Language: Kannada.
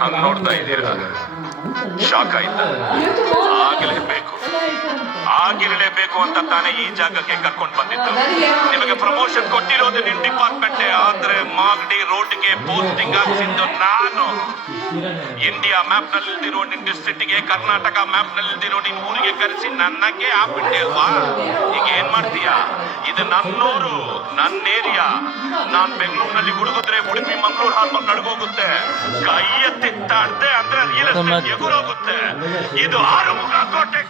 ಹಂಗ್ ನೋಡ್ತಾ ಇದ್ದೀರಾ? ಶಾಕ್ ಆಯ್ತಾ? ಆಗಿರಲೇಬೇಕು ಅಂತ ತಾನೇ ಈ ಜಾಗಕ್ಕೆ ಕರ್ಕೊಂಡು ಬಂದಿದ್ದು. ನಿಮಗೆ ಪ್ರಮೋಷನ್ ಕೊಟ್ಟಿರೋದು ನಿಮ್ ಡಿಪಾರ್ಟ್ಮೆಂಟ್, ಆದ್ರೆ ಮಾಗಡಿ ರೋಡ್ಗೆ ಪೋಸ್ಟಿಂಗ್ ಹಾಕ್ಸಿದ್ದು ನಾನು. ಇಂಡಿಯಾ ಮ್ಯಾಪ್ ನಲ್ಲಿ ಇಲ್ದಿರೋ ನಿನ್ ಡಿಸ್ಟ್ರಿಕ್ಟ್ಗೆ, ಕರ್ನಾಟಕ ಮ್ಯಾಪ್ ನಲ್ಲಿ ಇಲ್ದಿರೋ ನಿನ್ ಊರಿಗೆ ಕರೆಸಿ ನನ್ನಕ್ಕೆ ಹಾಕ್ಬಿಟ್ಟೆ ಅಲ್ವಾ? ಈಗ ಏನ್ ಮಾಡ್ತೀಯಾ? ಇದು ನನ್ನೂರು, ನನ್ನ ಏರಿಯಾ. ನಾನ್ ಬೆಂಗಳೂರಿನಲ್ಲಿ ಹುಡುಗಿದ್ರೆ ಉಡುಪಿ ಮಂಗಳೂರು ಹಾರ್ಬರ್ ನಡ್ಗೋಗುತ್ತೆ. ಕೈ ಎತ್ತಿತ್ತಾಡ್ದೆ ಅಂದ್ರೆ ರಿಯಲ್ ಎಸ್ಟೇಟ್ ಎಗುರೋಗುತ್ತೆ. ಇದು ಆರುಮುಖ ಕೋಟೆ.